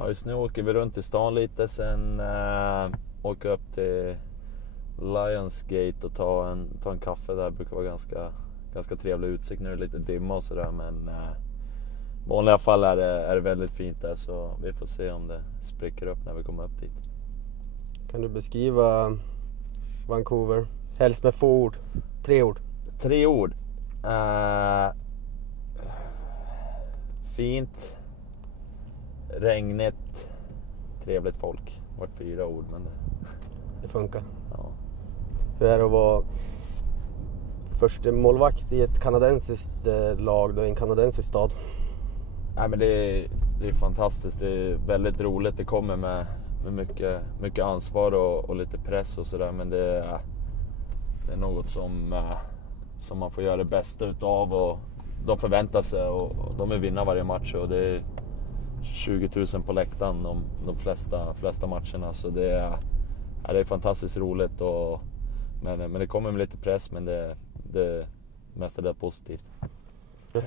Ja, just nu åker vi runt i stan lite, sen åker upp till Lionsgate och ta en kaffe där. Det brukar vara ganska trevlig utsikt. Nu är det lite dimma och sådär, men i vanliga fall är det väldigt fint där, så vi får se om det spricker upp när vi kommer upp dit. Kan du beskriva Vancouver? Helst med få ord. 3 ord. 3 ord. Fint, regnigt, trevligt folk. Det var 4 ord, men Det funkar. ja. Hur är det att vara första målvakt i ett kanadensiskt lag då, i en kanadensisk stad? Nej, men det är fantastiskt. Det är väldigt roligt. Det kommer med mycket ansvar och lite press och sådär. Men det är något som man får göra det bästa utav. Och de förväntar sig och de vill vinna varje match. Och det är 20 000 på läktaren de flesta matcherna. Så det är fantastiskt roligt. Men det kommer med lite press, men det mesta är positivt.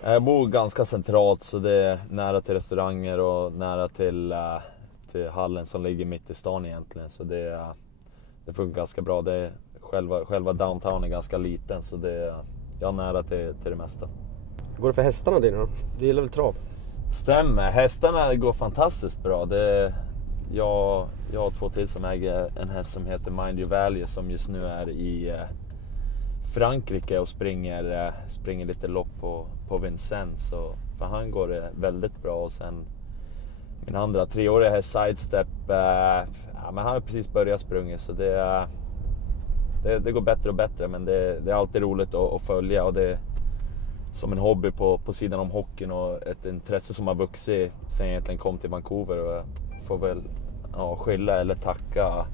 Jag bor ganska centralt, så det är nära till restauranger och nära till hallen som ligger mitt i stan egentligen. Så det funkar ganska bra. Själva downtown är ganska liten, så jag är nära till det mesta. Hur går det för hästarna dina då? Du gillar väl trav? Stämmer, hästarna går fantastiskt bra. Jag har 2 till som äger en häst som heter Mind Your Value, som just nu är i Frankrike och springer lite lopp på Vincennes. Så för han går det väldigt bra. Och sen min andra 3-åriga häst Sidestep, men han har precis börjat sprunga, så det går bättre och bättre. Men det är alltid roligt att följa, och det är som en hobby på sidan om hockeyn och ett intresse som har vuxit sen jag egentligen kom till Vancouver. Och jag får väl skylla eller tacka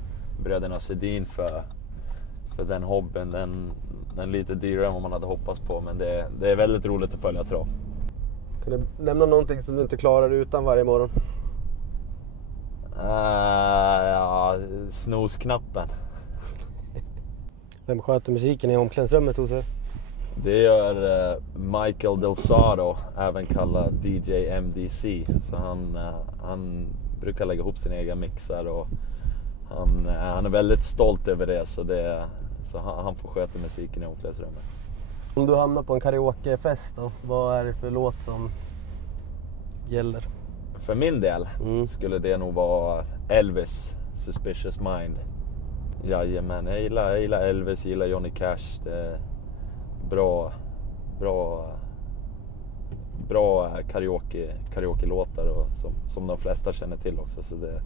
bröderna Sedin för den hobbyn. Den är lite dyrare än vad man hade hoppats på, men det är väldigt roligt att följa trav. Kan du nämna någonting som du inte klarar utan varje morgon? Snosknappen. Vem sköter musiken i omklädningsrummet hos er? Det gör Michael Del Sado, även kallad DJ MDC. Så han brukar lägga ihop sina egna mixar, och han är väldigt stolt över det. Så han får sköta musiken i omklädningsrummet. Om du hamnar på en karaokefest då, vad är det för låt som gäller? För min del skulle det nog vara Elvis, Suspicious Mind. Jajamän, jag gillar Elvis, jag gillar Johnny Cash. Det är bra karaoke-låtar, och som de flesta känner till också. Så det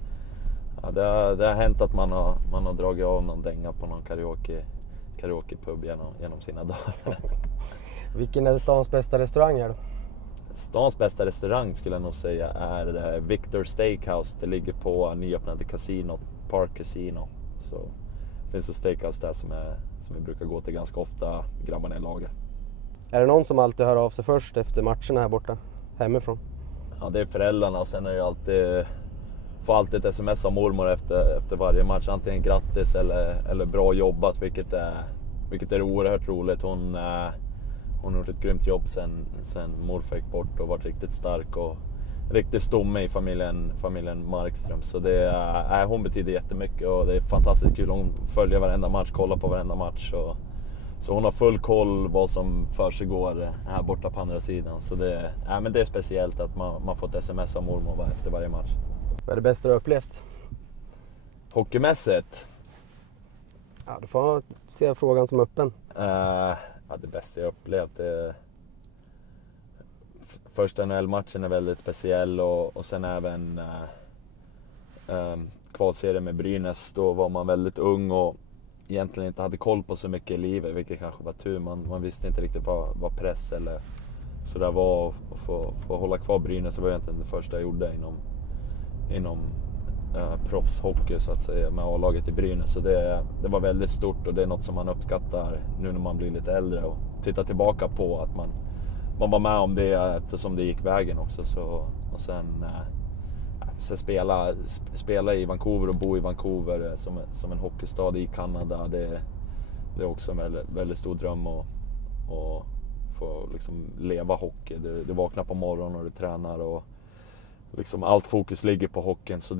har hänt att man har dragit av någon dänga på någon karaokepub genom sina dagar. Vilken är stans bästa restaurang här då? Stans bästa restaurang skulle jag nog säga är Victor Steakhouse. Det ligger på nyöppnade kasinot, Park Casino. Så det finns ett steakhouse där som vi brukar gå till ganska ofta, grabbarna i laget. Är det någon som alltid hör av sig först efter matcherna här borta, hemifrån? Ja, det är föräldrarna, och sen är det får alltid ett sms av mormor efter varje match. Antingen grattis eller bra jobbat, vilket är oerhört roligt. Hon har gjort ett grymt jobb sen morfar gick bort och varit riktigt stark och riktigt stomme i familjen Markström. Så hon betyder jättemycket, och det är fantastiskt kul. Hon följer varenda match, kollar på varenda match. Så hon har full koll vad som försiggår här borta på andra sidan. Så men det är speciellt att man får ett sms av mormor efter varje match. Vad är det bästa du har upplevt? Hockeymässigt? Ja, du får se frågan som öppen. Det bästa jag upplevt är första NHL-matchen är väldigt speciell, och sen även kvalserien med Brynäs. Då var man väldigt ung och egentligen inte hade koll på så mycket i livet, vilket kanske var tur. Man visste inte riktigt vad press eller så där var. Att få hålla kvar Brynäs, det var egentligen det första jag gjorde inom proffshockey så att säga, med A-laget i Brynäs. Så det var väldigt stort, och det är något som man uppskattar nu när man blir lite äldre, och tittar tillbaka på att man var med om det eftersom det gick vägen också. Och sen spela i Vancouver och bo i Vancouver som en hockeystad i Kanada, det är också en väldigt, väldigt stor dröm att få liksom leva hockey. Du vaknar på morgonen och du tränar, och liksom allt fokus ligger på hockeyn. Så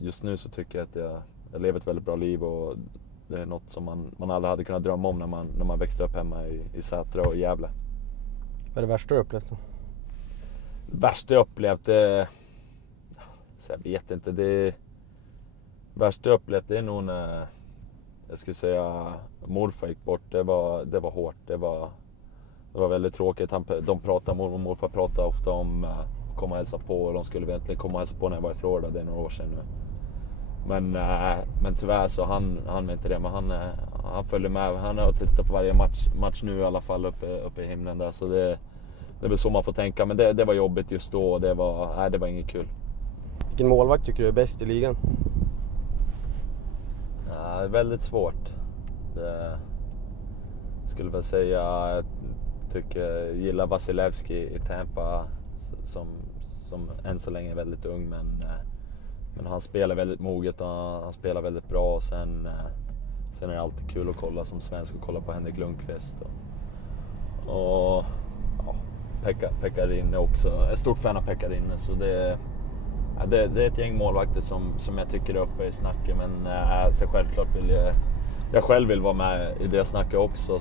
just nu så tycker jag att jag lever ett väldigt bra liv, och det är något som man aldrig hade kunnat drömma om när man växte upp hemma i Sätra och Gävle. Vad är det värsta du upplevt då? Värsta jag upplevt, så jag vet inte. Det värsta jag upplevt, det är nog när jag skulle säga morfar gick bort. Det var hårt. Det var väldigt tråkigt. Mormor och morfar pratade ofta om att komma och hälsa på, och de skulle egentligen komma och hälsa på när jag var i Florida. Det är några år sedan nu. Men tyvärr så han inte det. Men han följer med. Han har tittat på varje match nu i alla fall uppe i himlen där. Så det är väl så man får tänka. Men det var jobbigt just då, och det var inget kul. Vilken målvakt tycker du är bäst i ligan? Ja, det är väldigt svårt. Det skulle väl säga, jag gillar Vasilevski i Tampa, som än så länge är väldigt ung, men han spelar väldigt moget och han spelar väldigt bra. Och sen är det alltid kul att kolla som svensk och kolla på Henrik Lundqvist och Pekka Rinne också. Jag är stort fan av Pekka Rinne, så det är ett gäng målvakter som jag tycker är uppe i snacket, men så självklart jag själv vill vara med i det snacket också,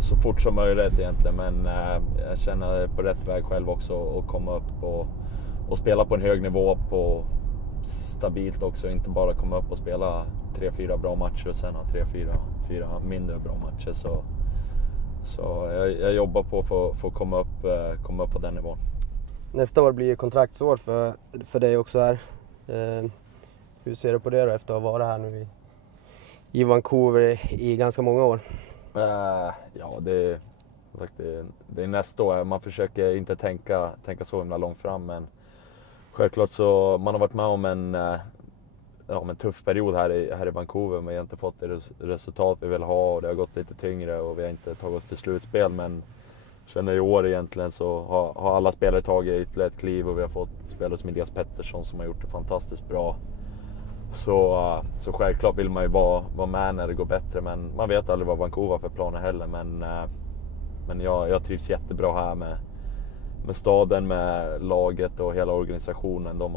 så fort som möjligt egentligen. Men jag känner att jag är på rätt väg själv också, att komma upp och spela på en hög nivå, på stabilt också, inte bara komma upp och spela 3-4 bra matcher och sen ha 3-4 mindre bra matcher. Så jag jobbar på för att komma upp på den nivån. Nästa år blir ju kontraktsår för dig också här. Hur ser du på det då, efter att ha varit här nu i Vancouver i ganska många år? Ja, det är nästa år. Man försöker inte tänka så himla långt fram, men självklart så man har varit med om en tuff period här i Vancouver, men vi har inte fått det resultat vi vill ha, och det har gått lite tyngre och vi har inte tagit oss till slutspel. Men känner i år egentligen så har alla spelare tagit ytterligare ett kliv, och vi har fått spelare som Elias Pettersson som har gjort det fantastiskt bra. Så självklart vill man ju vara med när det går bättre, men man vet aldrig vad Vancouver har för planer heller. Men jag trivs jättebra här med staden, med laget och hela organisationen. De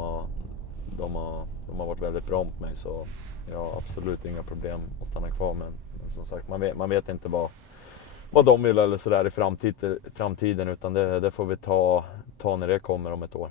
har varit väldigt bra mot mig, så jag har absolut inga problem att stanna kvar. Men som sagt, man vet inte vad de vill eller sådär i framtiden, utan det får vi ta när det kommer om ett år.